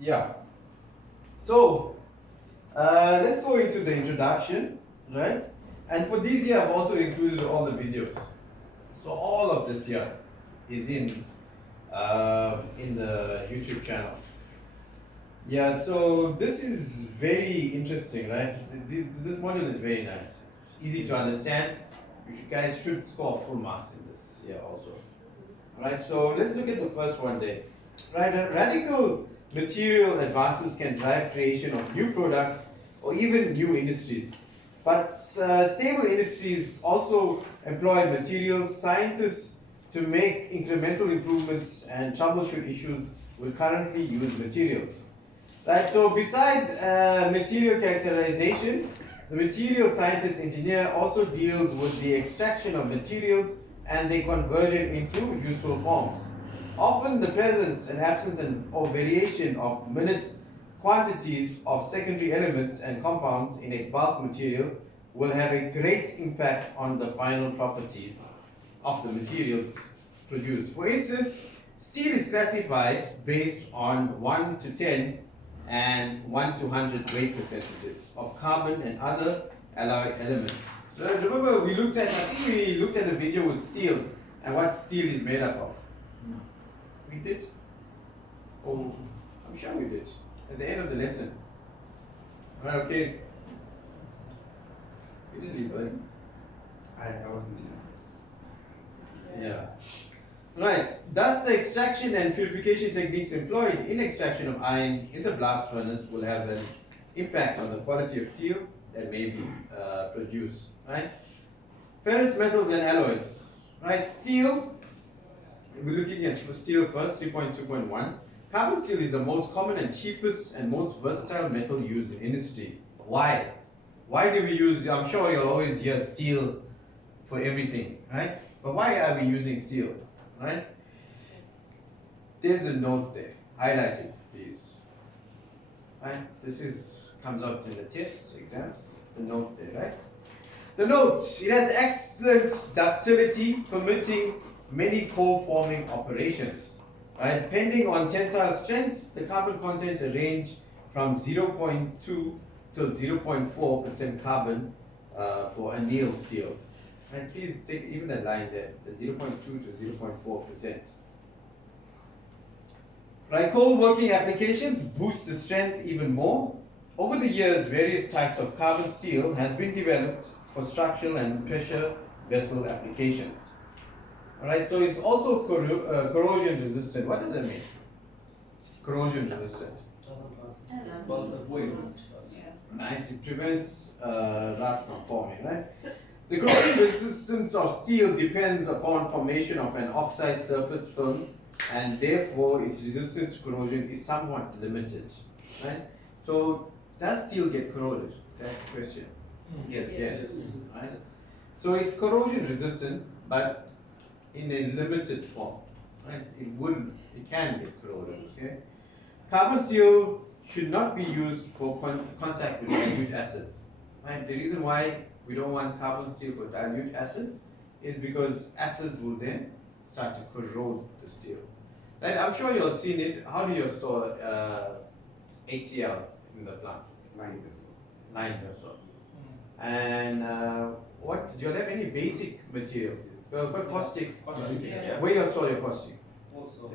Yeah. So let's go into the introduction, right? And for this year, I've also included all the videos. So all of this here is in the YouTube channel. Yeah. So this is very interesting, right? This module is very nice. It's easy to understand. You guys should score full marks in this year also. Right, so let's look at the first one there. Right, radical material advances can drive creation of new products or even new industries. But stable industries also employ materials scientists to make incremental improvements and troubleshoot issues with currently used materials. Right, so beside material characterization, the material scientist engineer also deals with the extraction of materials and their conversion into useful forms. Often the presence and absence or variation of minute quantities of secondary elements and compounds in a bulk material will have a great impact on the final properties of the materials produced. For instance, steel is classified based on 1 to 10 and 1 to 100 weight percentages of carbon and other alloy elements. Remember, I think we looked at the video with steel and what steel is made up of. No. We did? Oh, I'm sure we did. At the end of the lesson. Alright, okay. We didn't leave early. I wasn't here. Yeah. Right. Thus, the extraction and purification techniques employed in extraction of iron in the blast furnace will have an impact on the quality of steel that may be produced. Right. Ferrous metals and alloys. Right. Steel. We're looking at steel first. 3.2.1. Carbon steel is the most common and cheapest and most versatile metal used in industry. Why? Why do we use? I'm sure you'll always hear steel for everything, right? But why are we using steel? Right? There's a note there. Highlight it, please. Right? Comes out in the test exams. The note there, right? The note, it has excellent ductility, permitting many core forming operations. Right? Depending on tensile strength, the carbon content range from 0.2 to 0.4% carbon for anneal steel. And please take even the line there, the 0.2 to 0.4%. Right, cold working applications boost the strength even more. Over the years, various types of carbon steel has been developed for structural and pressure vessel applications. Alright, so it's also corrosion resistant. What does that mean? Corrosion resistant. Doesn't last. Well, Well, it avoids. Right, it prevents rust from forming, right? The corrosion resistance of steel depends upon formation of an oxide surface film, and therefore its resistance to corrosion is somewhat limited, right? So does steel get corroded? That's the question. Yes. Yes. Right? So it's corrosion resistant, but in a limited form, right? It can get corroded, okay? Carbon steel should not be used for contact with dilute acids, right? The reason why we don't want carbon steel for dilute acids is because acids will then start to corrode the steel. Right? I'm sure you've seen it. How do you store HCl in the plant? Line Or so. And what do you have any basic material? What caustic? Caustic, yeah. Where you store your caustic? Also.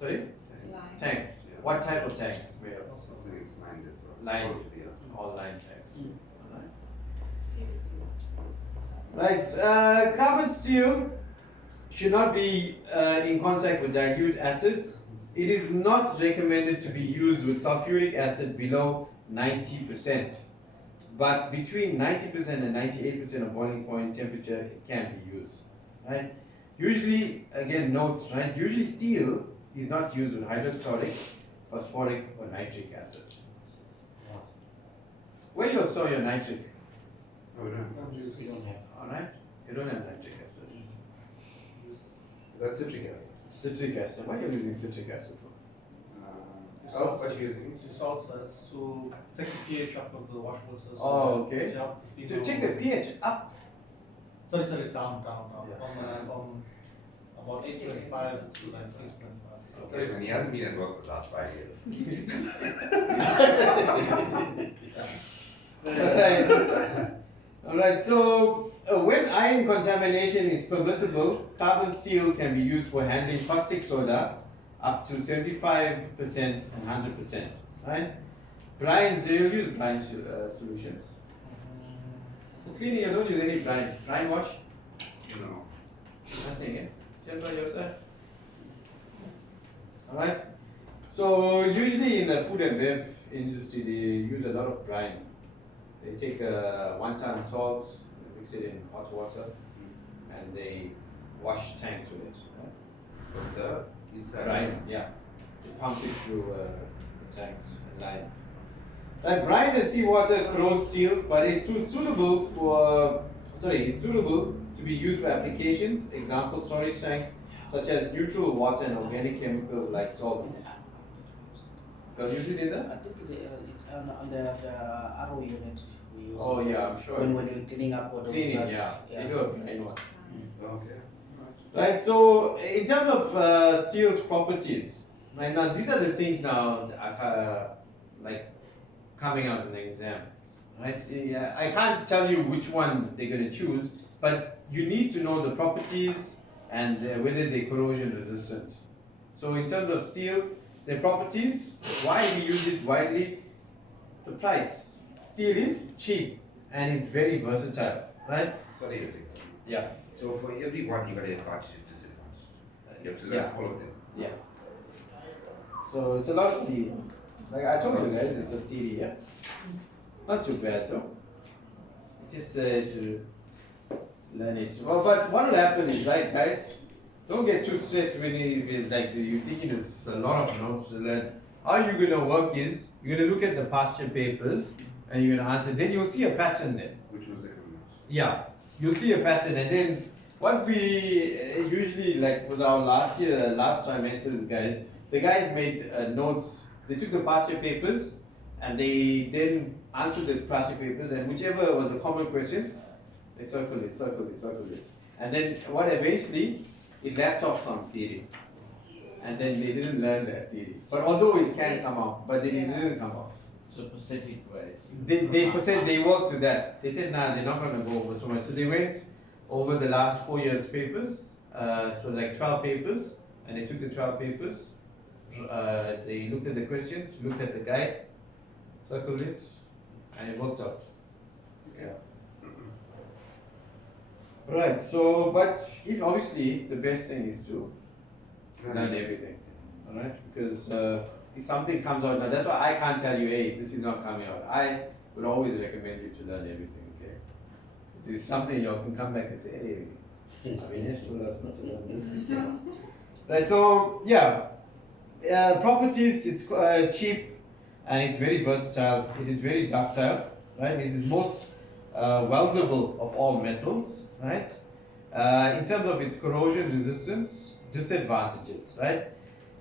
Sorry? Tanks. What type of tanks is made of? Line. All line tanks. Right. Carbon steel should not be in contact with dilute acids. It is not recommended to be used with sulfuric acid below 90%. But between 90% and 98% of boiling point temperature, it can be used. Right? Usually, again, note, right? Usually steel is not used with hydrochloric, phosphoric, or nitric acid. Where you store your nitric? We don't. We don't have. Alright? You don't have nitric acid. That's citric acid. Citric acid. Why are you using citric acid for? Oh, what you using? The salts, that's to take the pH up of the washable system. Oh, okay. To help the To take the pH up. Sorry, down. Yeah. From about 8.5 to like 6.5. Sorry, man, he hasn't been at work for the last 5 years. Alright. Alright, so when iron contamination is permissible, carbon steel can be used for handling caustic soda up to 75% and 100%. Right? Brines, you'll use brine solutions. For cleaning, you don't use any brine. Brine wash? No. Nothing, eh? Tell by yourself. Alright? So, usually in the food and bev industry, they use a lot of brine. They take 1 ton salt, mix it in hot water, and they wash tanks with it. Right? But the inside. Brine, yeah. They pump it through the tanks and lines. Brine and seawater corrode steel, but it's suitable for, it's suitable to be used for applications, example storage tanks, such as neutral water and organic chemical like solvents. You'll use it in there? I think it's on the RO unit we use. Oh yeah, I'm sure. When you're cleaning up all those. Cleaning, yeah. yeah. They do a brine one. Okay. Right, so in terms of steel's properties, right now these are the things now that are like coming out in the exam, right? Yeah, I can't tell you which one they're going to choose, but you need to know the properties and whether they're corrosion resistant. So in terms of steel, the properties, why we use it widely, the price. Steel is cheap and it's very versatile, right? Sorry to take that. Yeah. So for every one, you got an advantage and disadvantage. You have to learn Yeah. all of them. Yeah. So it's a lot of theory. Like I told you guys, it's a theory, yeah? Not too bad though. Just to learn it. Well, but what will happen is, right, guys, don't get too stressed when it's like you thinking there's a lot of notes to learn. How you're going to work is, you're going to look at the past year papers and you're going to answer. Then you'll see a pattern there. Which ones are coming out? Yeah, you'll see a pattern, and then what we usually like with our last trimesters, guys, the guys made notes. They took the past year papers and they then answered the past year papers, and whichever was the common questions, they circled it. And then what eventually it left off some theory, and then they didn't learn that theory. But although it can come out, but they didn't come out. So percentage wise. They worked to that. They said, nah, they're not going to go over so much. So they went over the last 4 years' papers, so like 12 papers, and they took the 12 papers, they looked at the questions, looked at the guide, circled it, and it worked out. Yeah. Right, so, but if obviously the best thing is to learn everything, alright? Because if something comes out, now that's why I can't tell you, hey, this is not coming out. I would always recommend you to learn everything, okay? Because if something, you can come back and say, hey, Avinash told us not to learn this. Right, so, yeah, properties, it's cheap and it's very versatile. It is very ductile, right? It is most weldable of all metals, right? In terms of its corrosion resistance, disadvantages, right?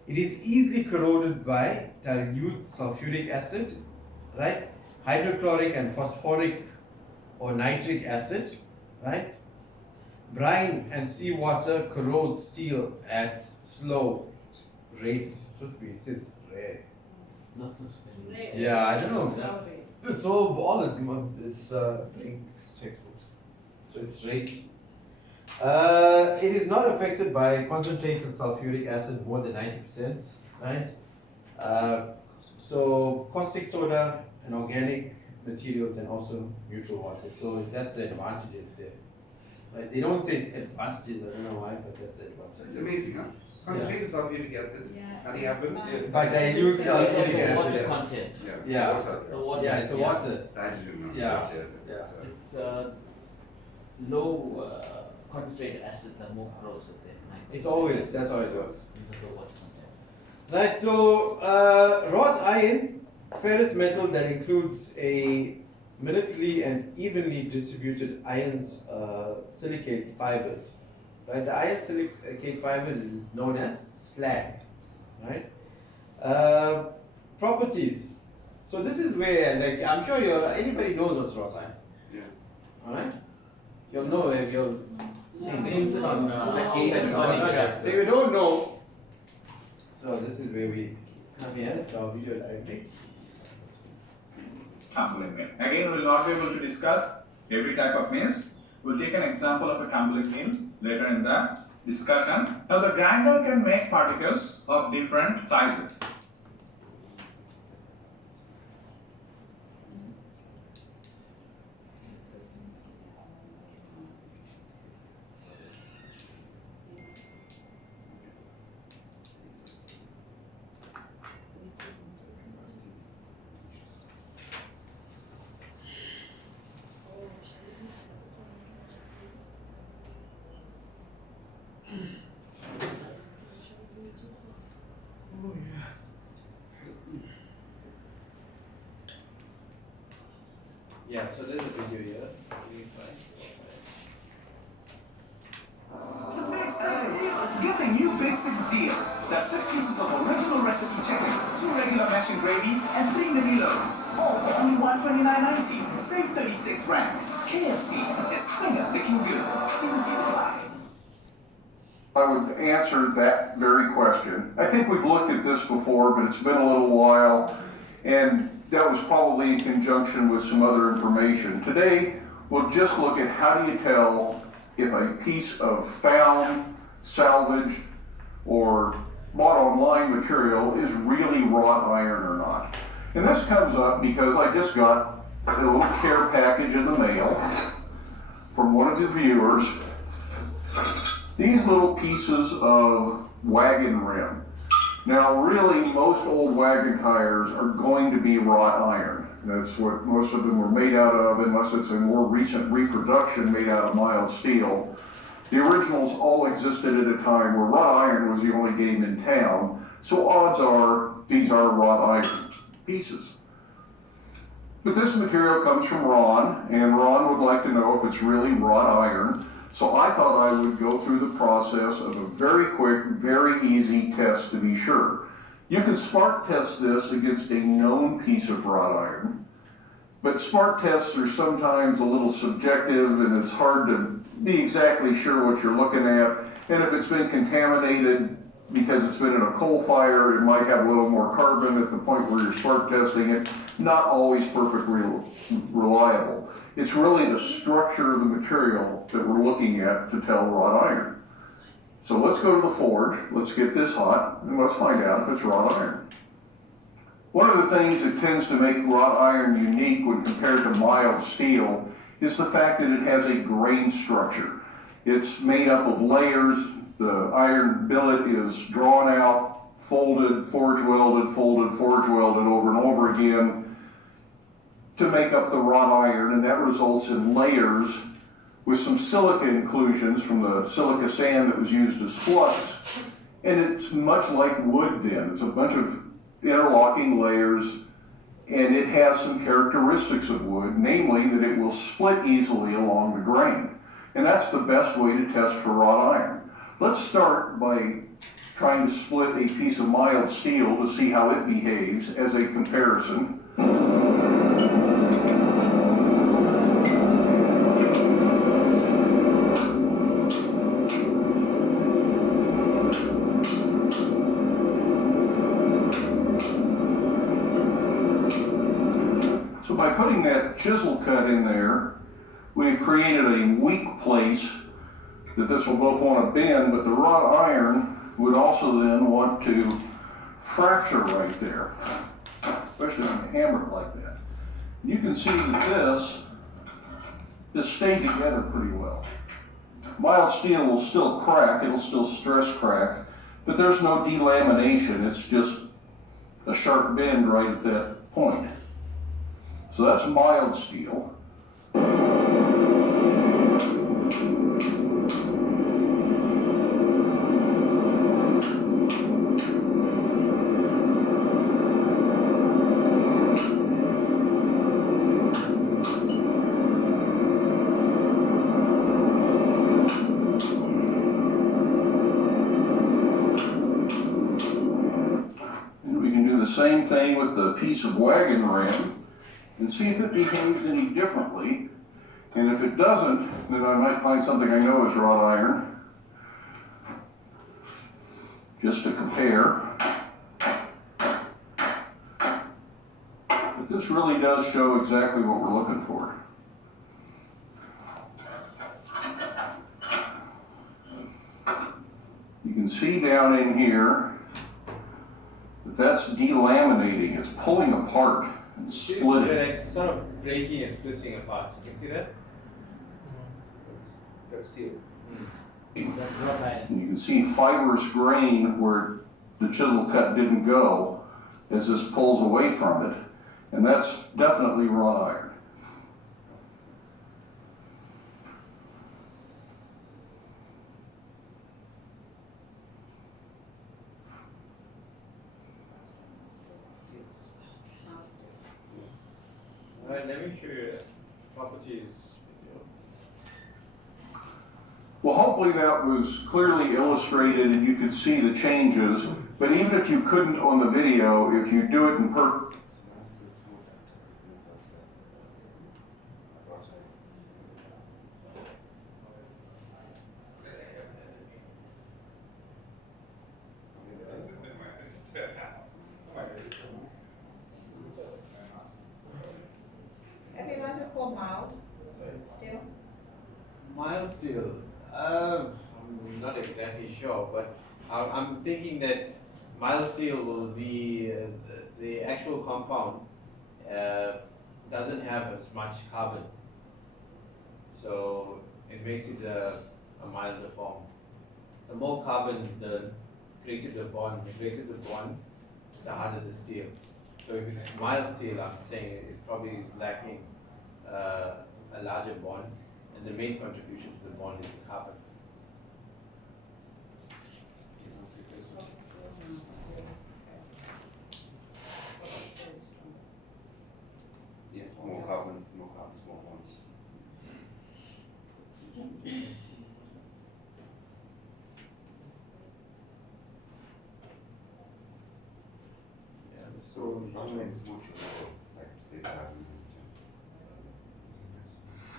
It is easily corroded by dilute sulfuric acid, right? Hydrochloric and phosphoric or nitric acid, right? Brine and seawater corrode steel at slow rates. It's supposed to be, it says rare. Not so Rare. Yeah, I don't know. Slowly. So all of them is textbooks. So it's rate. It is not affected by concentrated sulfuric acid more than 90%, right? So caustic soda and organic materials and also neutral water. So that's the advantages there. Right? They don't say advantages, I don't know why, but that's the It's advantages. amazing, huh? Concentrated sulfuric acid. Yeah. Nothing happens. By dilute sulfuric The water acid. content. Yeah. Water. The water. Yeah, it's a water. It's hydrogen. No? Yeah. Yeah. Yeah. So, It's low concentrated acids are more corrosive than It's always, that's how it works. because of the water content. Right, so wrought iron, ferrous metal that includes a minutely and evenly distributed ions silicate fibers. Right, the iron silicate fibers is known as slag. Right, properties. So this is where, like, I'm sure anybody knows what's wrought iron. yeah. All right, you'll know if you'll. Names on Furniture. So you don't know. So this is where we come here to our video library. Tumbling mill. Again, we will not be able to discuss every type of maze. We'll take an example of a tumbling mill later in the discussion. Now the grinder can make particles of different sizes. Yeah, so there's a video here. The Big Six Deals. Get the new Big Six Deals. That's 6 pieces of original recipe chicken, 2 regular mash and gravies, and 3 mini loaves. All for only $129.90. Save 36 Rand. KFC. It's finger licking good. T's apply. I would answer that very question. I think we've looked at this before, but it's been a little while, and that was probably in conjunction with some other information. Today, we'll just look at how do you tell if a piece of found, salvaged, or bought online material is really wrought iron or not. And this comes up because I just got a little care package in the mail from one of the viewers. These little pieces of wagon rim. Now really, most old wagon tires are going to be wrought iron. That's what most of them were made out of, unless it's a more recent reproduction made out of mild steel. The originals all existed at a time where wrought iron was the only game in town, so odds are these are wrought iron pieces. But this material comes from Ron, and Ron would like to know if it's really wrought iron. So I thought I would go through the process of a very quick, very easy test to be sure. You can spark test this against a known piece of wrought iron, but spark tests are sometimes a little subjective and it's hard to be exactly sure what you're looking at. And if it's been contaminated because it's been in a coal fire, it might have a little more carbon at the point where you're spark testing it. Not always perfectly reliable. It's really the structure of the material that we're looking at to tell wrought iron. So let's go to the forge, let's get this hot, and let's find out if it's wrought iron. One of the things that tends to make wrought iron unique when compared to mild steel is the fact that it has a grain structure. It's made up of layers. The iron billet is drawn out, folded, forge welded, folded, forge welded over and over again to make up the wrought iron, and that results in layers with some silica inclusions from the silica sand that was used as flux. And it's much like wood then. It's a bunch of interlocking layers, and it has some characteristics of wood, namely that it will split easily along the grain. And that's the best way to test for wrought iron. Let's start by trying to split a piece of mild steel to see how it behaves as a comparison. So by putting that chisel cut in there, we've created a weak place that this will both want to bend, but the wrought iron would also then want to fracture right there, especially when you hammer it like that. You can see that this stayed together pretty well. Mild steel will still crack, it'll still stress crack, but there's no delamination, it's just a sharp bend right at that point. So that's mild steel. And we can do the same thing with the piece of wagon rim and see if it behaves any differently. And if it doesn't, then I might find something I know is wrought iron, just to compare. But this really does show exactly what we're looking for. You can see down in here that that's delaminating, it's pulling apart and splitting. They're like sort of breaking and splitting apart. You can see that? That's steel. That's wrought iron. And you can see fibrous grain where the chisel cut didn't go as this pulls away from it. And that's definitely wrought iron. Alright, let me show you the properties. Well, hopefully that was clearly illustrated and you could see the changes. But even if you couldn't on the video, if you do it in Everyone's called mild still. Mild steel, I'm not exactly sure, but I'm thinking that mild steel will be the actual compound doesn't have as much carbon, so it makes it a milder form. The more carbon, the greater the bond. The greater the bond, the harder the steel. So if it's mild steel, I'm saying it probably is lacking a larger bond, and the main contribution to the bond is the carbon. Yeah, more carbon, more bonds. Yeah, So, so not many mucho, like they have.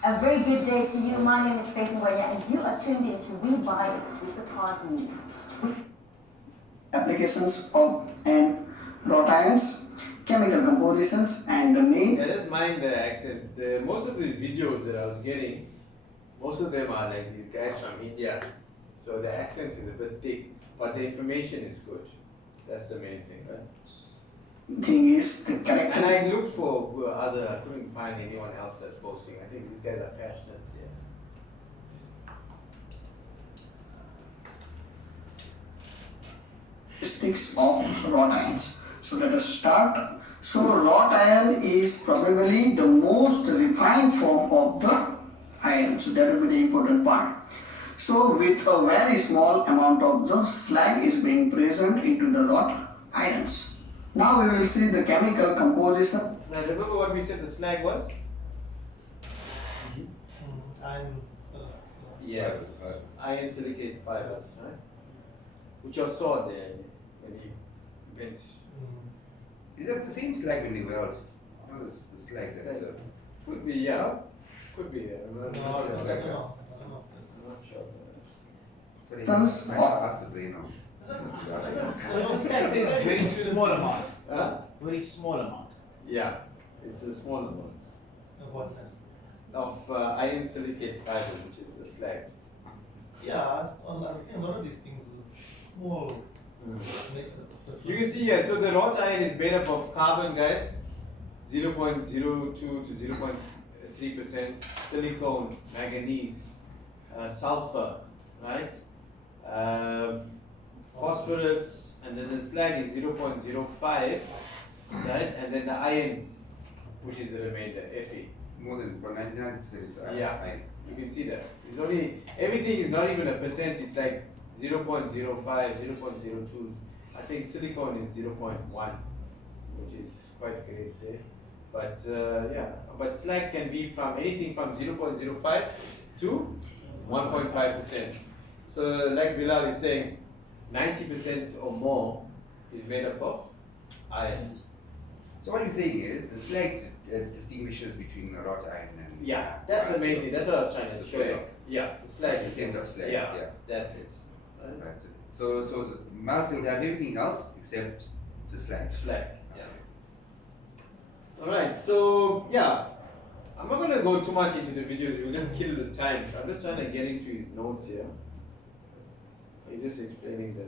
A very good day to you. My name is Faith Ngoya, and you are tuned in to We Buy Exclusive Cars News. Applications of and wrought irons, chemical compositions, and the main. yeah, just mind the accent. Most of these videos that I was getting, most of them are like these guys from India, so the accent is a bit thick, but the information is good. That's the main thing, right? Thing is the And character. I looked for other, I couldn't find anyone else that's posting. I think these guys are passionate, yeah. Characteristics of wrought irons. So let us start. So wrought iron is probably the most refined form of the iron. So that will be the important part. So with a very small amount of the slag is being present into the wrought irons. Now we will see the chemical composition. Now remember what we said the slag was? And Yes. Iron silicate fibers, right? Which you saw there when you went. Is that the same slag when you weld? No, the slag that. Could be, yeah. Could be. I'm not no, sure. I don't know. I'm not sure. Sorry, Sons might of- ask the brain now. Very small amount. Huh? Very small amount. Yeah, it's a small amount In what sense? of iron silicate fiber, which is the slag. Yeah, I think a lot of these things is small. Makes the You can see here, so the wrought iron is made up of carbon, guys, 0.02 to 0.3%, silicone, manganese, sulfur, right? Phosphorus, and then the slag is 0.05, right? And then the iron, which is the remainder, Fe. More than 99% is Yeah. iron. You can see that. It's only, everything is not even a percent, it's like 0.05, 0.02. I think silicone is 0.1, which is quite great there. But yeah, but slag can be from anything from 0.05 to 1.5%. So like Bilal is saying, 90% or more is made up of iron. So what you're saying is the slag distinguishes between wrought iron and Yeah, that's the main thing. That's what I was trying to The show you. slag. Yeah, the slag. the center of slag. Yeah, that's it. Right? Right. So Mars will have everything else except the slag. Slag. Yeah. All right. So yeah, I'm not gonna go too much into the videos. We'll just kill the time. I'm just trying to get into his notes here. He's just explaining the.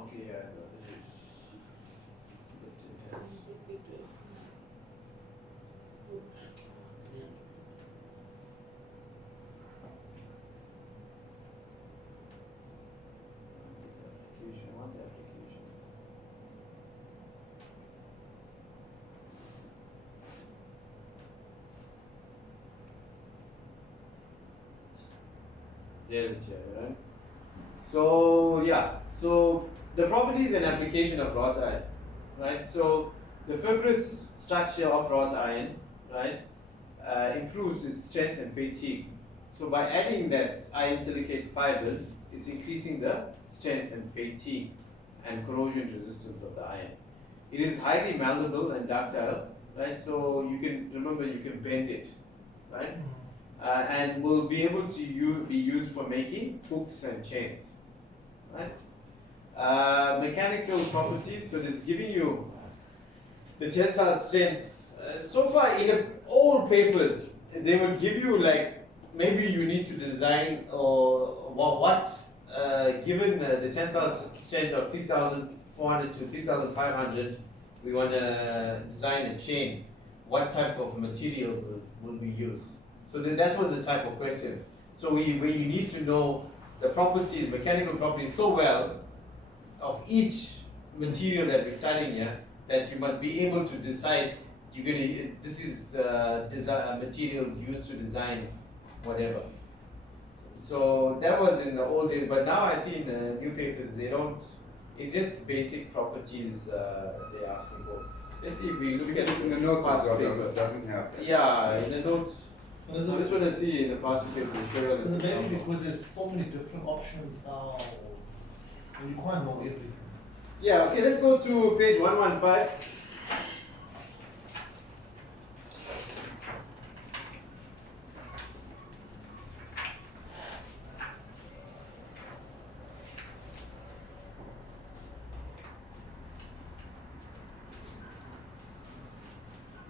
Okay, yeah, no, this is. Application, what the application? There's it here, right? So yeah, so the properties and application of wrought iron, right? So the fibrous structure of wrought iron, right, improves its strength and fatigue. So by adding that iron silicate fibers, it's increasing the strength and fatigue and corrosion resistance of the iron. It is highly malleable and ductile, right? So you can remember you can bend it, right? And will be able to be used for making hooks and chains, right? Mechanical properties, so it's giving you the tensile strength. So far in old papers, they would give you like, maybe you need to design or what given the tensile strength of 3,400 to 3,500, we want to design a chain. What type of material will be used? So that was the type of question. So where you need to know the properties, mechanical properties so well of each material that we're studying here, that you must be able to decide this is the material used to design whatever. So that was in the old days, but now I see in the new papers they don't. It's just basic properties they're asking for. Let's see if we look at In the notes past as well, paper. doesn't have that. Yeah, in the notes. I There's just want to see in the past paper. Show you all There's this maybe example. because there's so many different options now, you can't know everything. Yeah. Okay. Let's go to page 115.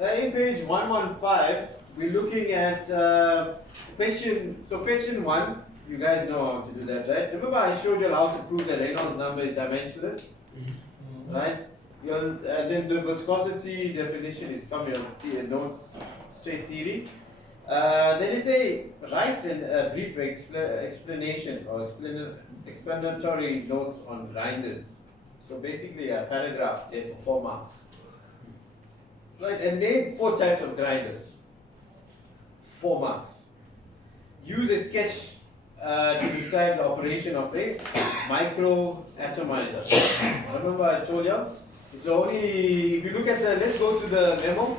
In page 115, we're looking at question. So question 1, you guys know how to do that, right? Remember I showed you how to prove that Reynolds number is dimensionless, right? Then the viscosity definition is from your notes, straight theory. Then they say write a brief explanation or explanatory notes on grinders. So basically a paragraph there for 4 marks. Right, and name 4 types of grinders. 4 marks. Use a sketch to describe the operation of a micro atomizer. Remember I told you? It's only, if you look at the, let's go to the memo.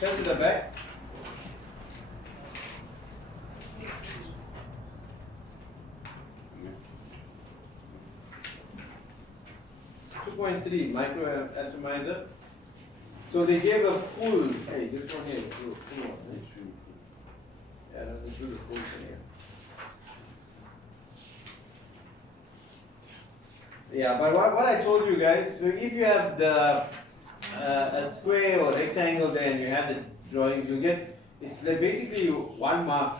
Turn to the back. .3 micro atomizer. So they gave a full, hey, this one here, full one. Yeah, let's do the full thing here. Yeah, but what I told you guys, so if you have the a square or rectangle there and you have the drawings, you get, it's like basically 1 mark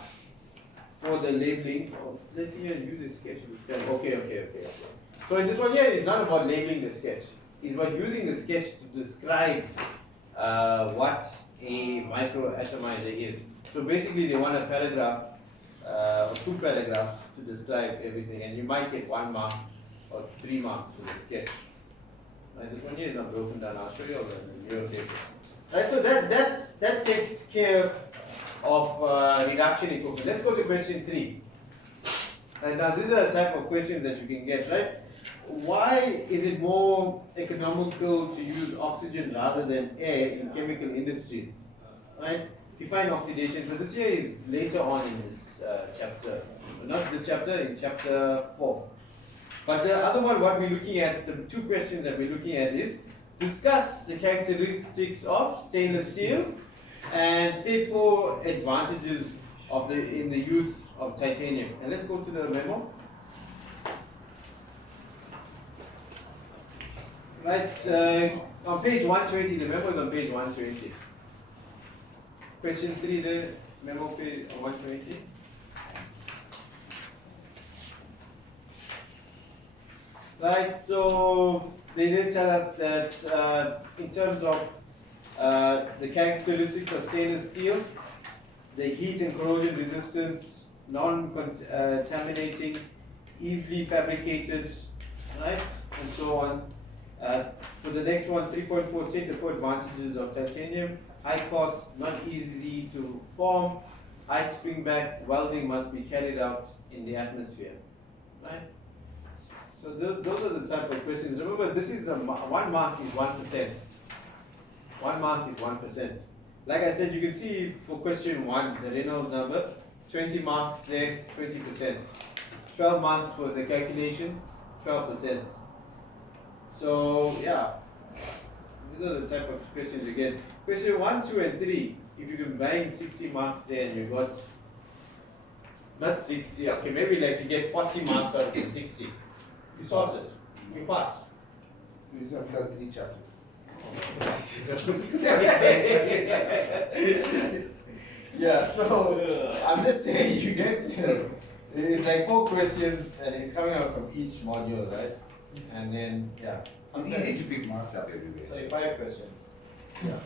for the labeling. Oh, let's see here, use the sketch. Okay. So in this one here, it's not about labeling the sketch. It's about using the sketch to describe what a micro atomizer is. So basically they want a paragraph or 2 paragraphs to describe everything, and you might get 1 mark or 3 marks for the sketch. Right, this one here is not broken down. I'll show you all the newer papers. Right, so that takes care of reduction equipment. Let's go to question 3. Right, now these are the type of questions that you can get, right? Why is it more economical to use oxygen rather than air in chemical industries? Right? Define oxidation. So this here is later on in this chapter. Not this chapter, in chapter 4. But the other one, what we're looking at, the two questions that we're looking at is discuss the characteristics of stainless steel and state 4 advantages of in the use of titanium. And let's go to the memo. Right, on page 120, the memo is on page 120. Question 3, the memo page 120. Right, so they just tell us that in terms of the characteristics of stainless steel, the heat and corrosion resistance, non-contaminating, easily fabricated, right, and so on. For the next one, 3.4, state the 4 advantages of titanium. High cost, not easy to form. High springback welding must be carried out in the atmosphere, right? So those are the type of questions. Remember, this is 1 mark is 1%. 1 mark is 1%. Like I said, you can see for question 1, the Reynolds number, 20 marks there, 20%. 12 marks for the calculation, 12%. So yeah, these are the type of questions you get. Question 1, 2, and 3, if you combine 60 marks there and you got, not 60, okay, maybe like you get 40 marks out of the 60. You solved it. You passed. So you have done 3 chapters. Yeah, so I'm just saying you get, it's like 4 questions and it's coming out from each module, right? And then, yeah. It's easy to pick marks up everywhere. So 5 questions. Yeah.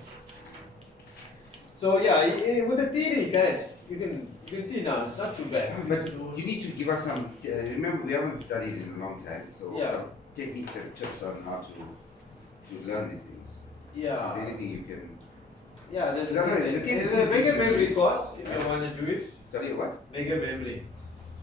So yeah, with the theory, guys, you can see now it's not too bad. But you need to give us some. Remember, we haven't studied in a long time, so Yeah. some techniques and tips on how to learn these things. Yeah. Is there anything you can? Yeah, there's No, no, the thing a is mega easy. memory course if you want to do it. Study what? Mega memory.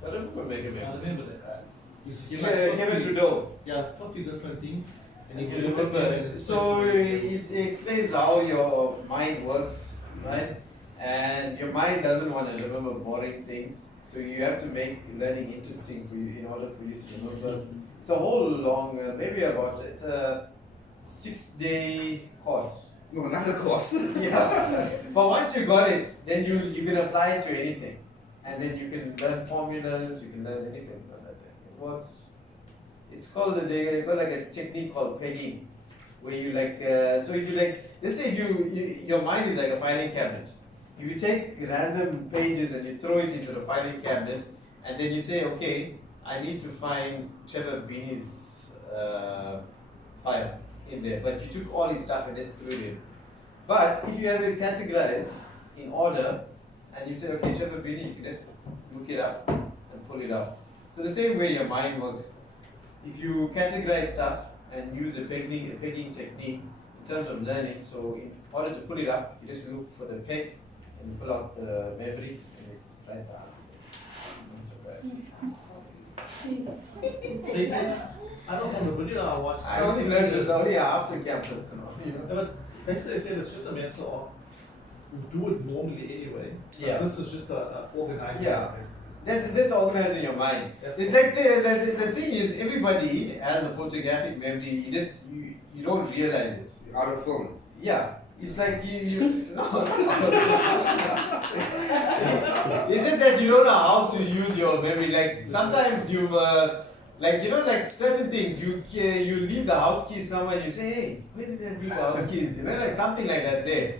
I don't remember mega I memory. remember that. You see Kevin Trudeau. Yeah, 40 different things. And you You can look at them and remember, it's so flexible. it explains how your mind works, right? And your mind doesn't want to remember boring things, so you have to make learning interesting for you in order for you to remember. It's a whole long, maybe it's a 6-day course. No, another course. Yeah, but once you got it, then you can apply it to anything, and then you can learn formulas, you can learn anything from that. It works. It's called they got like a technique called pegging, where you like so if you like, let's say your mind is like a filing cabinet. If you take random pages and you throw it into the filing cabinet, and then you say, okay, I need to find Trevor Bini's file in there, but you took all his stuff and just threw it in. But if you have it categorized in order, and you say, okay, Trevor Bini, you can just look it up and pull it up. So the same way your mind works. If you categorize stuff and use a pegging technique in terms of learning, so in order to pull it up, you just look for the peg and you pull out the memory and you write the answer. Basic. I know from the video I watched. I only learned this only after campus, Yeah, but basically, they said it's just a matter of you do it normally anyway. But Yeah. this is just a organizing. Yeah. Basically. That's organizing your mind. That's It's cool. like the thing is everybody has a photographic memory. You don't realize it. Out of phone. Yeah, it's like you no. Is it that you don't know how to use your memory? Like sometimes you like like certain things you leave the house keys somewhere and you say, hey, where did I leave the house keys? Like something like that there,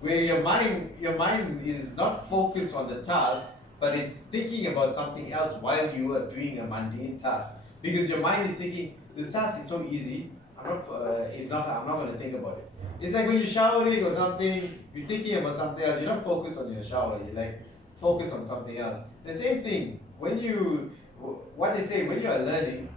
where your mind is not focused on the task, but it's thinking about something else while you are doing a mundane task. Because your mind is thinking, this task is so easy, I'm not going to think about it. It's like when you're showering or something, you're thinking about something else, you're not focused on your shower, you're like focused on something else. The same thing, when you are learning,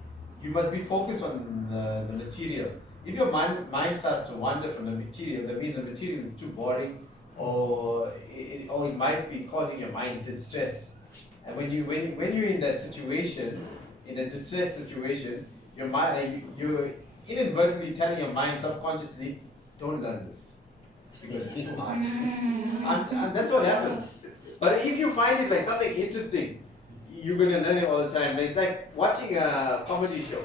you must be focused on the material. If your mind starts to wander from the material, that means the material is too boring, or it might be causing your mind distress. And when you're in that situation, in a distressed situation, your mind, you're inadvertently telling your mind subconsciously, don't learn this because it's too hard. and that's what happens. But if you find it like something interesting, you're gonna learn it all the time. It's like watching a comedy show.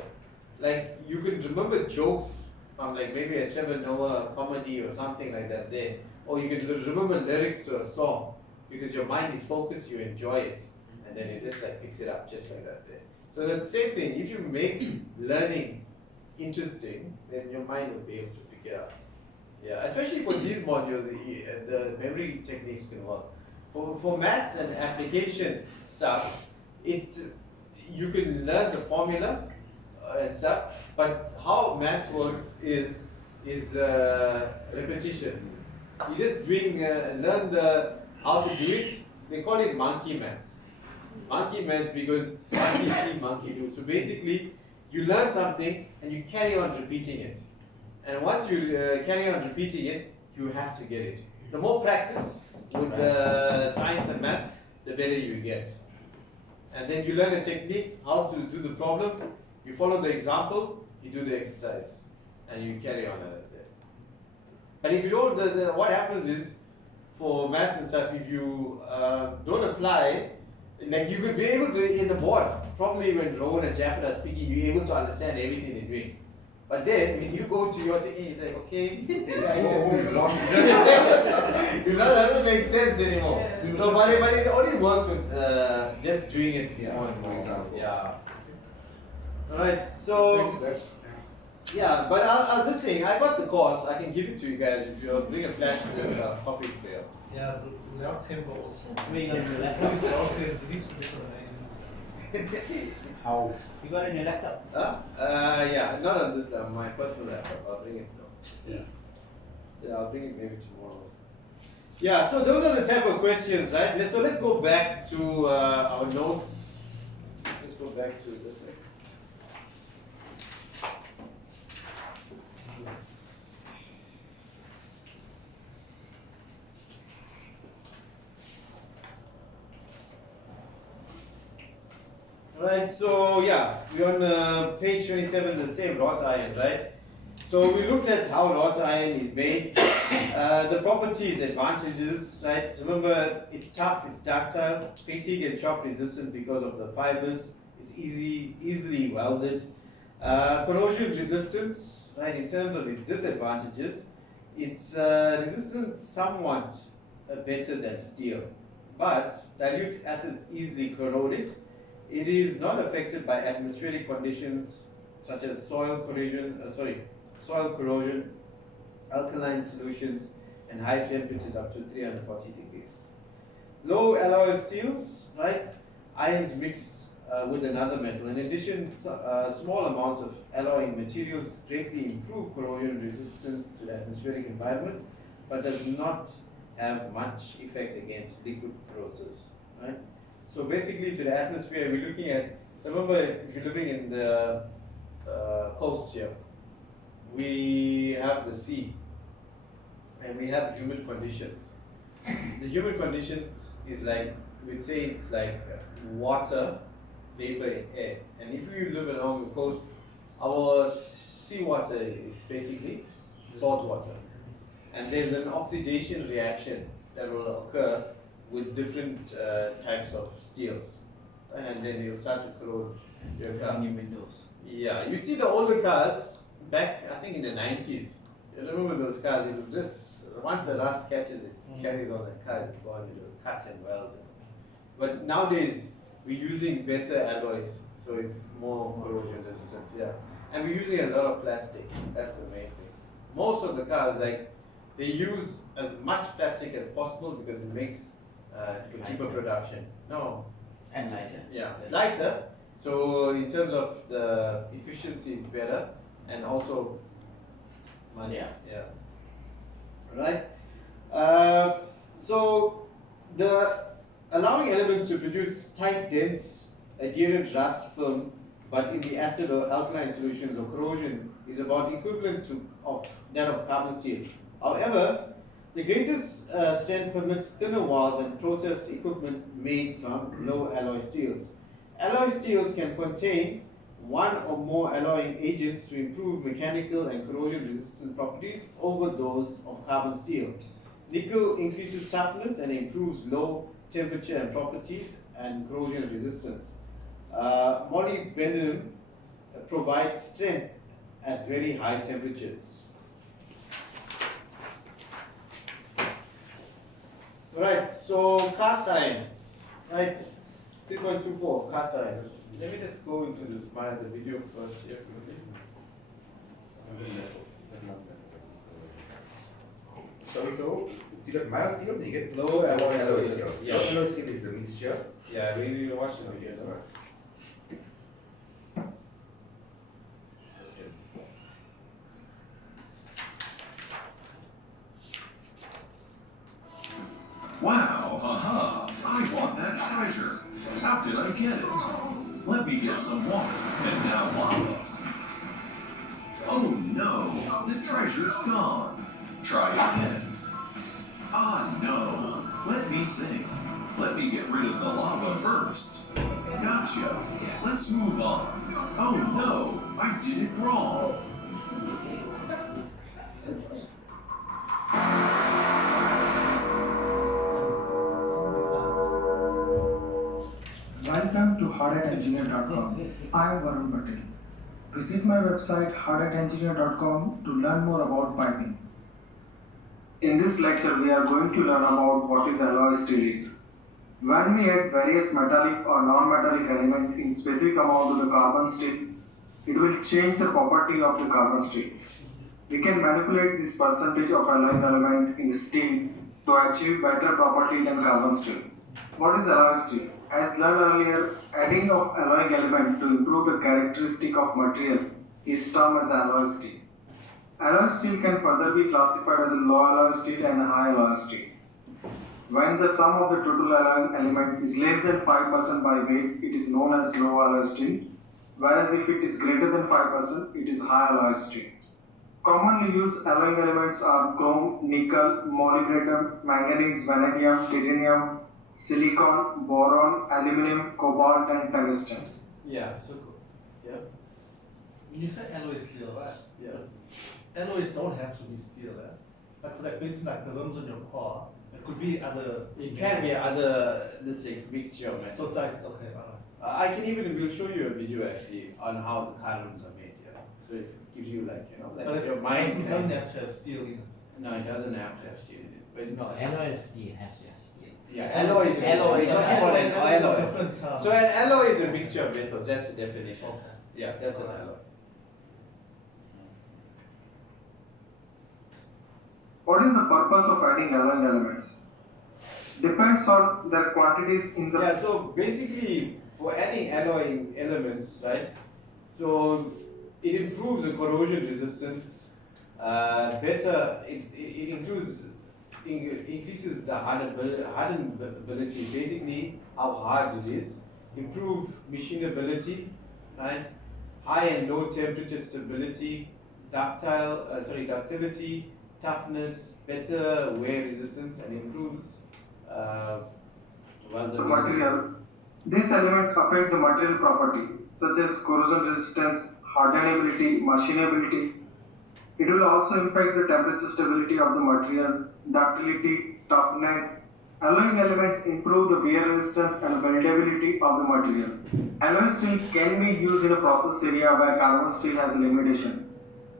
Like you can remember jokes from like maybe a Trevor Noah comedy or something like that there, or you can remember lyrics to a song because your mind is focused, you enjoy it, and then it just like picks it up just like that there. So the same thing. If you make learning interesting, then your mind will be able to pick it up. Yeah, especially for these modules, the memory techniques can work. For maths and application stuff, you can learn the formula and stuff, but how maths works is repetition. You just learn how to do it. They call it monkey maths. Monkey maths because monkey see, monkey do. So basically, you learn something and you carry on repeating it. And once you carry on repeating it, you have to get it. The more practice with science and maths, the better you get. And then you learn a technique, how to do the problem, you follow the example, you do the exercise, and you carry on there. But if you don't, what happens is, for maths and stuff, if you don't apply, like you could be able to, in the board, probably when Rowan and Jaffet are speaking, you're able to understand everything they're doing. But then, when you go to your thinking, it's like, okay, I said this. It doesn't make sense anymore. So, but it only works with just doing it. Yeah. Alright, so, yeah, but I'll just saying, I got the course, I can give it to you guys if you'll bring a flash to this copy player. Yeah, without tempo also. We got your laptop. How? You got it in your laptop? Yeah, not on this laptop, my personal laptop. I'll bring it though. Yeah, I'll bring it maybe tomorrow. Yeah, so those are the type of questions, right? So let's go back to our notes. Let's go back to this way. Right, so yeah, we're on page 27, the same wrought iron, right? So we looked at how wrought iron is made, the properties, advantages, right? Remember, it's tough, it's ductile, fatigue and shock resistant because of the fibers, it's easily welded. Corrosion resistance, right, in terms of its disadvantages, it's resistant somewhat better than steel, but dilute acids easily corrode it. It is not affected by atmospheric conditions such as soil corrosion, alkaline solutions, and high temperatures up to 340 degrees. Low alloy steels, right? Ions mixed with another metal. In addition, small amounts of alloying materials greatly improve corrosion resistance to the atmospheric environment, but does not have much effect against liquid corrosives, right? So basically, to the atmosphere, we're looking at, remember, if you're living in the coast here, we have the sea, and we have humid conditions. The humid conditions is like, we'd say it's like water, vapor, and air. And if you live along the coast, our seawater is basically salt water. And there's an oxidation reaction that will occur with different types of steels, and then you'll start to corrode your car. New windows. Yeah, you see the older cars back, I think in the 90s. You remember those cars? It was just once the rust catches, it carries on the car. It's gone. It will cut and weld. But nowadays we're using better alloys, so it's more corrosion resistant. Yeah, and we're using a lot of plastic. That's the main thing. Most of the cars, like, they use as much plastic as possible because it makes for cheaper production. No. And lighter. Yeah, it's lighter. So in terms of the efficiency, it's better, and also money. Yeah. Right. So the allowing elements to produce tight, dense, adherent rust film, but in the acid or alkaline solutions or corrosion, is about equivalent to that of carbon steel. However, the greatest strength permits thinner walls and process equipment made from low alloy steels. Alloy steels can contain one or more alloying agents to improve mechanical and corrosion resistant properties over those of carbon steel. Nickel increases toughness and improves low temperature and properties and corrosion resistance. Molybdenum provides strength at very high temperatures. Right, so cast irons, right? 3.24 cast irons. Let me just go into this the video first here. So you got mild steel, then you get low alloy steel. Yeah. Low alloy steel is a mixture. Yeah, we need to watch the video. No? Wow, haha, I want that treasure. How can I get it? Let me get some water and now lava. Oh no, the treasure's gone. Try again. Ah no, let me think. Let me get rid of the lava first. Gotcha. Let's move on. Oh no, I did it wrong. Welcome to hardendengineer.com. I am Varun Patel. Visit my website hardendengineer.com to learn more about piping. In this lecture, we are going to learn about what is alloy steel is. When we add various metallic or non-metallic element in specific amount to the carbon steel, it will change the property of the carbon steel. We can manipulate this percentage of alloying element in the steel to achieve better property than carbon steel. What is alloy steel? As learned earlier, adding of alloying element to improve the characteristic of material is termed as alloy steel. Alloy steel can further be classified as a low alloy steel and a high alloy steel. When the sum of the total alloying element is less than 5% by weight, it is known as low alloy steel, whereas if it is greater than 5%, it is high alloy steel. Commonly used alloying elements are chrome, nickel, molybdenum, manganese, vanadium, titanium, silicon, boron, aluminum, cobalt, and tungsten. Yeah, so cool. Yeah. When you say alloy steel, right? Yeah. Alloys don't have to be steel. Like for instance, like the rims on your car, it could be other. It can be other mixture of metals. So it's like okay, I can even we'll show you a video actually on how the car rims are made. Yeah. So it gives you like but like it's, your mind. it doesn't have to have steel in it. No, it doesn't have to have steel in it. But No, alloy steel has to have steel. yeah, alloy is Alloy we're is talking about an alloy. Different, So an alloy is a mixture of metals. That's the definition. Okay. Yeah, that's an alloy. What is the purpose of adding alloying elements? Depends on their quantities in the. Yeah, so basically for adding alloying elements, right? So it improves the corrosion resistance. It increases the hardenability, basically how hard it is. Improve machinability, right? High and low temperature stability, ductility, toughness, better wear resistance, and improves the material. This element affect the material property such as corrosion resistance, hardenability, machinability. It will also impact the temperature stability of the material, ductility, toughness. Alloying elements improve the wear resistance and weldability of the material. Alloy steel can be used in a process area where carbon steel has a limitation,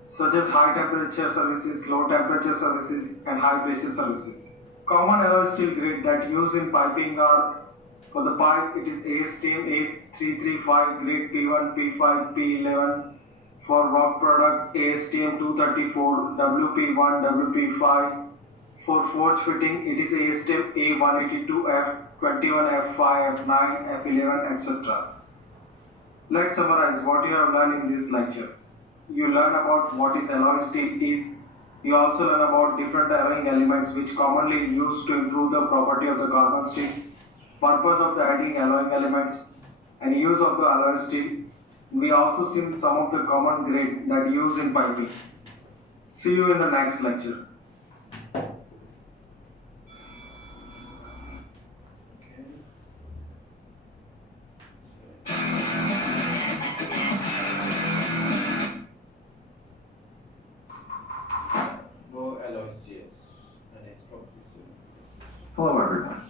such as high temperature services, low temperature services, and high pressure services. Common alloy steel grade that used in piping are, for the pipe it is ASTM A335 grade P1, P5, P11. For rock product ASTM 234, WP1, WP5. For forge fitting it is ASTM A182F, 21F5, F9, F11, etc. Let's summarize what you have learned in this lecture. You learn about what is alloy steel is. You also learn about different alloying elements which commonly used to improve the property of the carbon steel, purpose of the adding alloying elements, and use of the alloy steel. We also seen some of the common grade that used in piping. See you in the next lecture. And its properties. Hello everyone.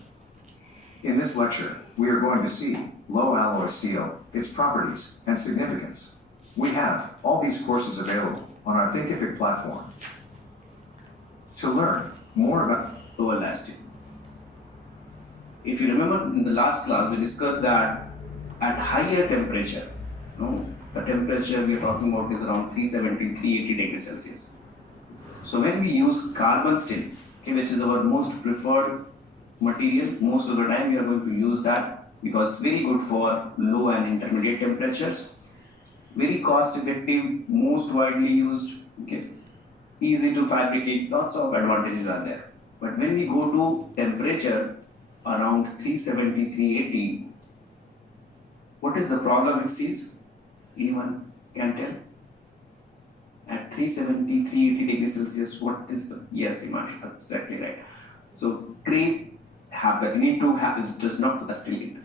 In this lecture, we are going to see low alloy steel, its properties and significance. We have all these courses available on our Thinkific platform. To learn more about low elastic. If you remember in the last class, we discussed that at higher temperature, the temperature we are talking about is around 370, 380 degrees Celsius. So when we use carbon steel, okay, which is our most preferred material, most of the time we are going to use that because it's very good for low and intermediate temperatures, very cost effective, most widely used, okay, easy to fabricate, lots of advantages are there. But when we go to temperature around 370, 380, what is the problem it sees? Anyone can tell? At 370, 380 degrees Celsius, what is the, yes, Imash, exactly right. So creep happen, need to happen, just not the steel.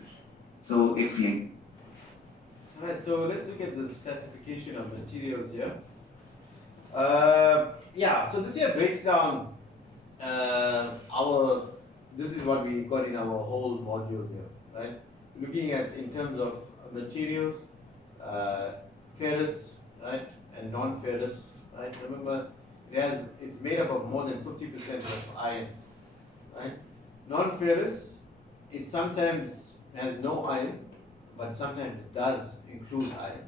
So if you Alright, so let's look at the classification of materials here. Yeah, so this here breaks down this is what we got in our whole module here, right? Looking at in terms of materials, ferrous, right, and non-ferrous, right? Remember, it's made up of more than 50% of iron, right? Non-ferrous, it sometimes has no iron, but sometimes it does include iron,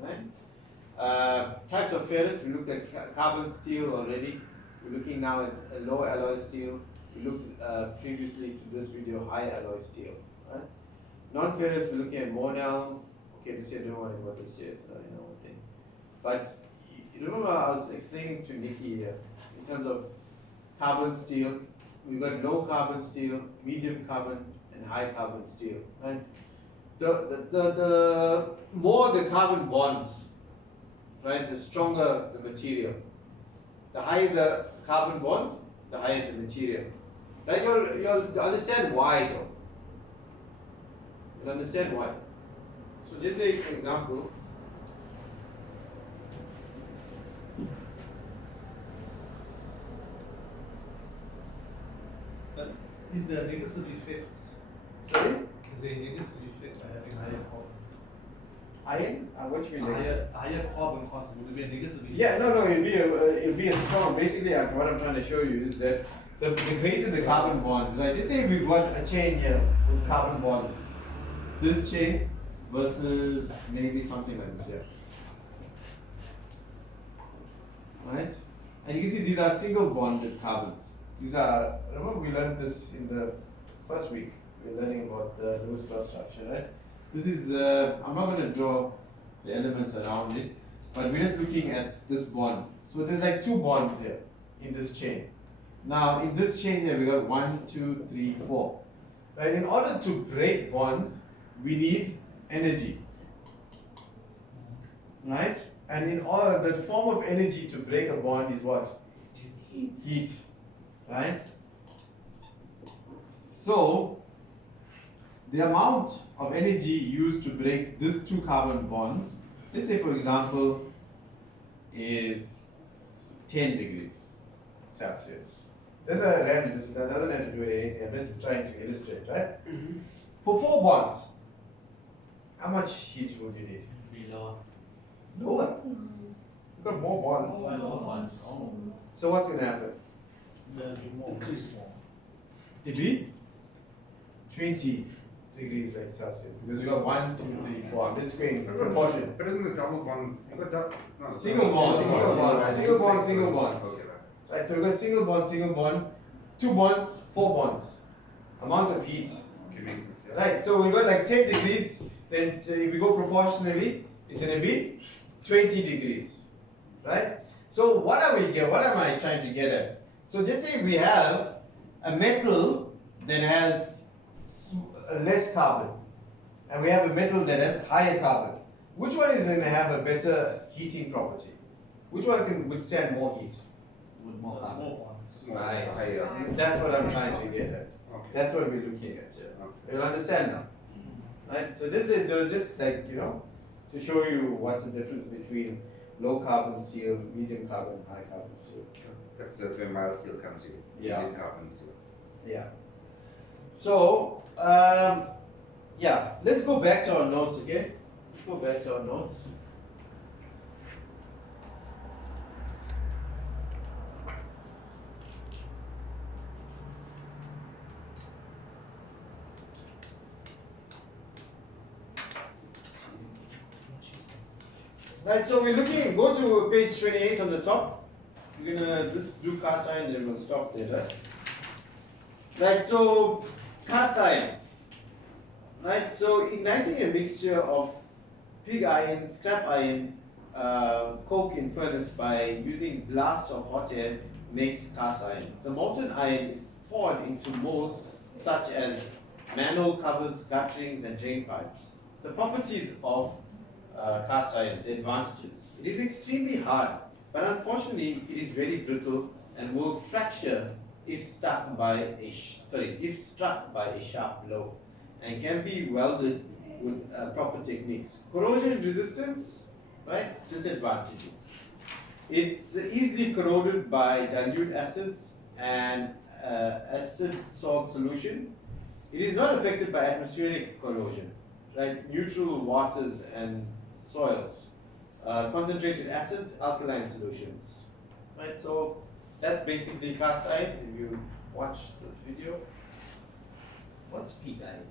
right? Types of ferrous, we looked at carbon steel already. We're looking now at low alloy steel. We looked previously to this video, high alloy steel, right? Non-ferrous, we're looking at Monel. Okay, this year, don't worry about this year, so you know one thing. But you remember I was explaining to Nikki here, in terms of carbon steel, we've got low carbon steel, medium carbon, and high carbon steel, right? The more the carbon bonds, right, the stronger the material. The higher the carbon bonds, the higher the material. Right? You'll understand why though. You'll understand why. So just say, for example, is there a negative effect? Sorry? Is there a negative effect by having higher carbon? Iron? What do you mean? Higher carbon content, would it be a negative effect? Yeah, no, it'll be a strong. Basically, what I'm trying to show you is that the greater the carbon bonds, right? Just say we've got a chain here with carbon bonds. This chain versus maybe something like this here. Right? And you can see these are single bonded carbons. These are, remember we learned this in the first week. We were learning about the Lewis law structure, right? This is, I'm not going to draw the elements around it, but we're just looking at this bond. So there's like two bonds here in this chain. Now in this chain here we got 1, 2, 3, 4. Right? In order to break bonds, we need energy. Right? And in order, the form of energy to break a bond is what? Heat. Right? So the amount of energy used to break these two carbon bonds, let's say for example, is 10 degrees Celsius. That's a random, that doesn't have to do with anything, I'm just trying to illustrate, right? For 4 bonds, how much heat would you need? Be lower. Lower? You've got more bonds. More bonds. Oh. So what's going to happen? There'll be more. Increase more. It'll be 20 degrees like Celsius, because you got 1, 2, 3, 4. I'm just going proportion. But isn't the double bonds? You got Single bonds, single bonds. Okay, Right, so we've got single bond, 2 bonds, 4 bonds. Amount of heat. okay, makes sense. Yeah. Right, so we've got like 10 degrees, then if we go proportionally, it's going to be 20 degrees. Right? So what are we here? What am I trying to get at? So just say we have a metal that has less carbon, and we have a metal that has higher carbon. Which one is going to have a better heating property? Which one can withstand more heat? With more carbon. More bonds. Right. That's what I'm trying to get at. Okay. That's what we're looking at here. Okay. You'll understand now. Right? So this is, there was just like, you know, to show you what's the difference between low carbon steel, medium carbon, high carbon steel. That's where mild steel comes in. Yeah. Medium carbon steel. Yeah. So, Yeah, let's go back to our notes, okay? Let's go back to our notes. Right, so we're looking, go to page 28 on the top. We're gonna just do cast iron, then we'll stop there, right? Right, so cast irons. Right, so igniting a mixture of pig iron, scrap iron, coke in furnace by using blast of hot air makes cast irons. The molten iron is poured into molds such as manhole covers, gutterings, and drain pipes. The properties of cast irons, the advantages. It is extremely hard, but unfortunately it is very brittle and will fracture if struck by a sharp blow, and can be welded with proper techniques. Corrosion resistance, right? Disadvantages. It's easily corroded by dilute acids and acid salt solution. It is not affected by atmospheric corrosion, right? Neutral waters and soils, concentrated acids, alkaline solutions, right? So that's basically cast irons. If you watch this video, what's pig iron?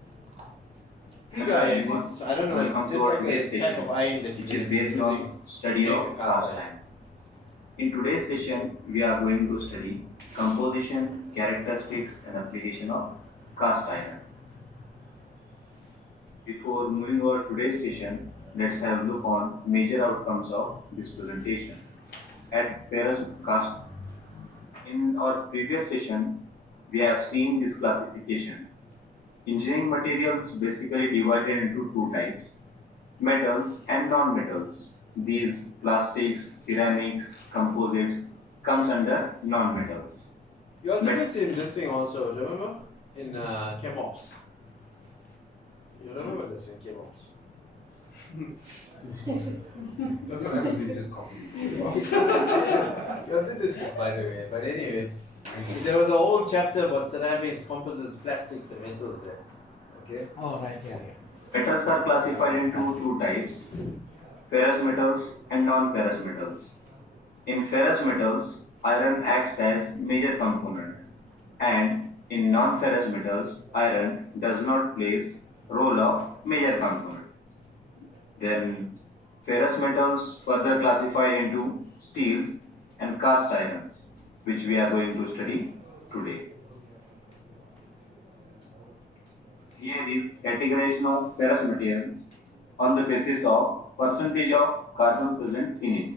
Pig iron, it's, I don't know, it's just like a type of iron that you which is based on study of cast iron. In today's session, we are going to study composition, characteristics, and application of cast iron. Before moving over today's session, let's have a look on major outcomes of this presentation. At ferrous cast, in our previous session, we have seen this classification. Engineering materials basically divided into two types, metals and non-metals. These plastics, ceramics, composites comes under non-metals. You also did in this thing also, remember? In chemops. You remember this in chemops? That's what happened, we just copied. You did this by the way, but anyways, there was a whole chapter about ceramics, composites, plastics, and metals there. Okay? Oh, right, yeah. Metals are classified into two types, ferrous metals and non-ferrous metals. In ferrous metals, iron acts as major component, and in non-ferrous metals, iron does not play role of major component. Then ferrous metals further classified into steels and cast irons, which we are going to study today. Here is categorization of ferrous materials on the basis of percentage of carbon present in it.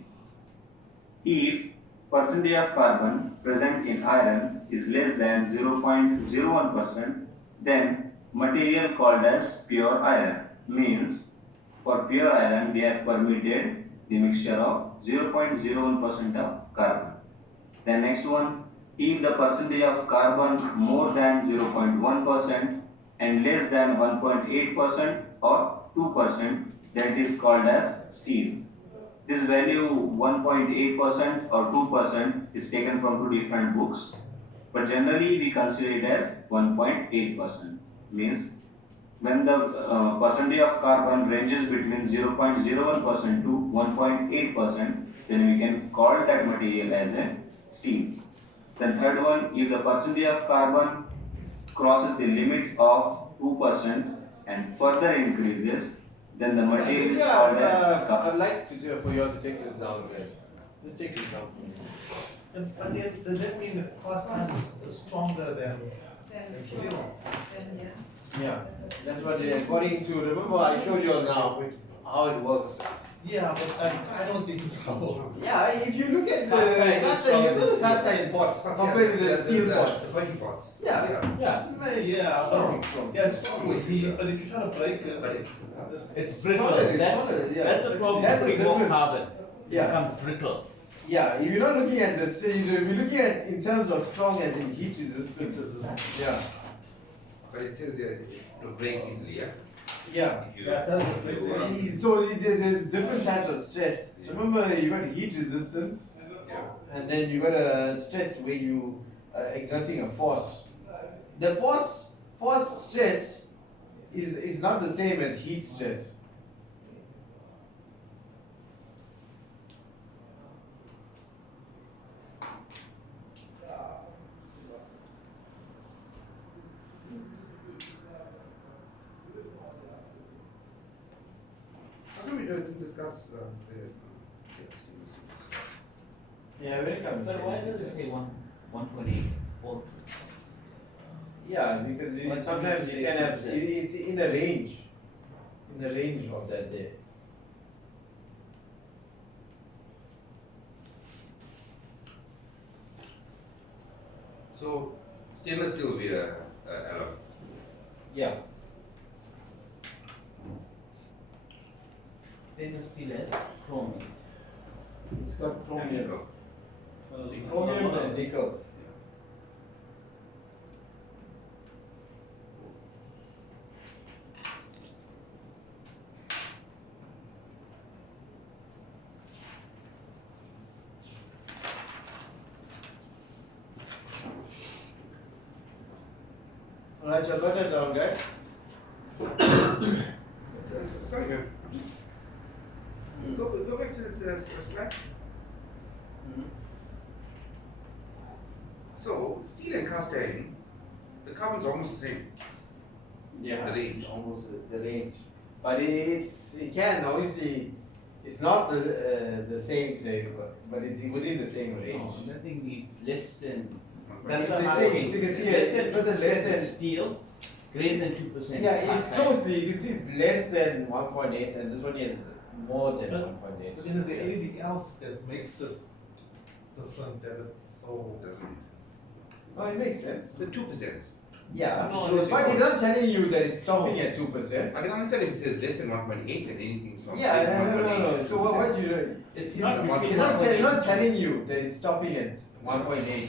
If percentage of carbon present in iron is less than 0.01%, then material called as pure iron. Means for pure iron we have permitted the mixture of 0.01% of carbon. The next one, if the percentage of carbon more than 0.1% and less than 1.8% or 2%, that is called as steels. This value 1.8% or 2% is taken from two different books, but generally we consider it as 1.8%. Means when the percentage of carbon ranges between 0.01% to 1.8%, then we can call that material as a steels. Then third one, if the percentage of carbon crosses the limit of 2% and further increases, then the material is called as I'd like for you all to take this down, guys. Just take this down. But then, does that mean that cast iron is stronger than steel? Yeah, that's what they, according to, remember I showed you all now how it works. Yeah, but I don't think so. Yeah, if you look at the cast iron, you saw the cast iron pots compared to the steel pots. The working pots. Yeah. Yeah, Strong. yeah, it's strong with heat, but if you try to break it, But It's solid, brittle. it's That's solid, yeah. that's the problem. That's the Putting more difference. carbon. Yeah. Become brittle. Yeah, if you're not looking at this, you're looking at in terms of strong as in heat resistance. Yeah. But it says here it will break easily, yeah? Yeah. If you yeah, it does break do, it. So there's different types of stress. Remember, you got heat resistance, yeah. and then you got a stress where you exerting a force. The force stress is not the same as heat stress. How come we don't discuss the Yeah, when it comes But to why does it say 1.8 or 2? Yeah, because Why sometimes can't you you can say have, 2%? it's in the range. In the range of that day. So stainless steel will be a alloy. Yeah. Stainless steel has chromium. It's got chromium. Nickel. Chromium and nickel. Alright, so got that down, guys. Sorry, go back to the slide. So steel and cast iron, the carbon's almost the same. Yeah, The range. almost the range. But it can obviously, it's not the same, but it's within the same range. No, nothing needs less than. That's That's the how same. it's You can see less it's than better 2% less than steel, greater than 2%. Yeah, it's cast iron. closely. You can see it's less than 1.8, and this one is more than But 1.8. But then is there anything else that makes it different that it's so? Doesn't make sense. Oh, it makes sense. The 2%. Yeah, No, but it's not telling you that it's stopping at 2%. I can understand if it says less than 1.8 and anything from Yeah, no. 1.8. So what you do? It's not telling you that it's stopping at 1.8.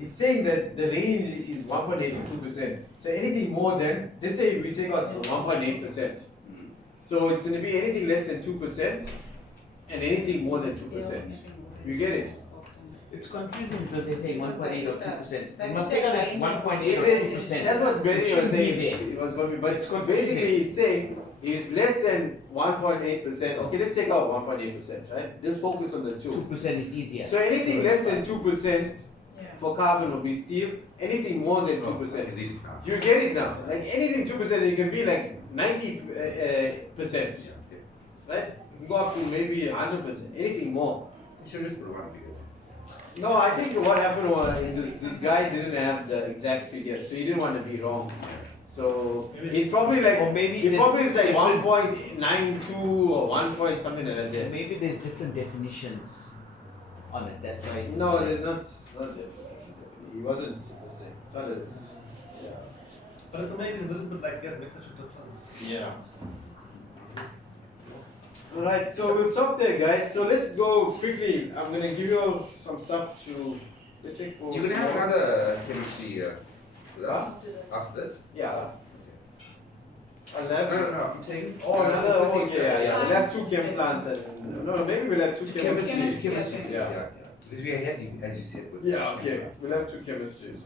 It's saying that the range is 1.8 to 2%. So anything more than, let's say we take out 1.8%. So it's going to be anything less than 2% and anything more than 2%. You get it? It's confusing because they say 1.8 or 2%. that You must was take out that like 1.8 or It- 2%. That's what Benny It was shouldn't be saying. there. It was going to be, but It's confusing. basically it's saying is less than 1.8%. Okay, let's take out 1.8%, right? Just focus on the 2. 2% is easier. So anything less than 2% Yeah. for carbon will be steel. Anything more than 2%. You get it now. Like anything 2%, it can be like 90%. Right? You can go up to maybe 100%. Anything more. You should just put one figure. No, I think what happened was this guy didn't have the exact figure, so he didn't want to be wrong. So he's probably like, Or maybe he there's probably is like different- 1.92 or 1 point something like that. There. Maybe there's different definitions on it. That's why. No, there's not different. He wasn't the same. It's not a, yeah. But it's amazing, a little bit like that makes such a difference. Yeah. Alright, so we'll stop there, guys. So let's go quickly. I'm gonna give you all some stuff to check for. You're gonna have another chemistry with us Huh? after this? Yeah. I'll No, have. I'm saying. Oh, another. Oh, physics, okay, yeah. We'll have two Science. chem plants and no, maybe we'll have two chemistries. Chemistry, Yeah. Because we are heading, as you said. with- Yeah. Okay. We'll have two chemistries.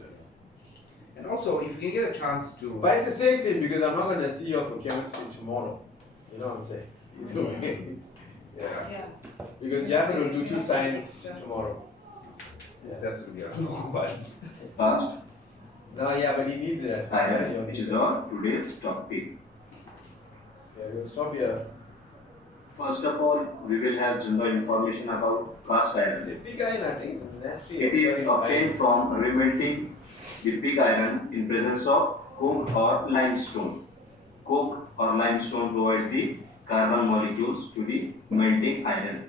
And also, if you can get a chance to. But it's the same thing because I'm not gonna see you for chemistry tomorrow. You know what I'm saying? It's either way. Yeah. Yeah. Because Jaffer will do two science tomorrow. Yeah, that's gonna be a long one. First, No, yeah, but he needs that. iron, which is our today's topic. Yeah, we'll stop here. First of all, we will have general information about cast iron. Pig iron, I think, is naturally. It is obtained from remelting the pig iron in presence of coke or limestone. Coke or limestone provides the carbon molecules to the melting iron.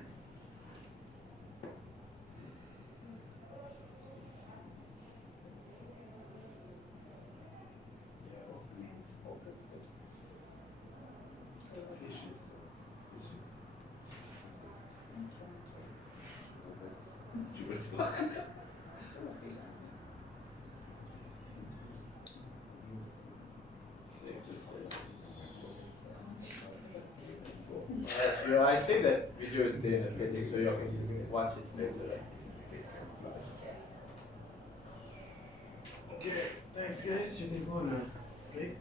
Yeah, I say that video in the appendix so you can watch it later. Okay, thanks guys. You can go on a break.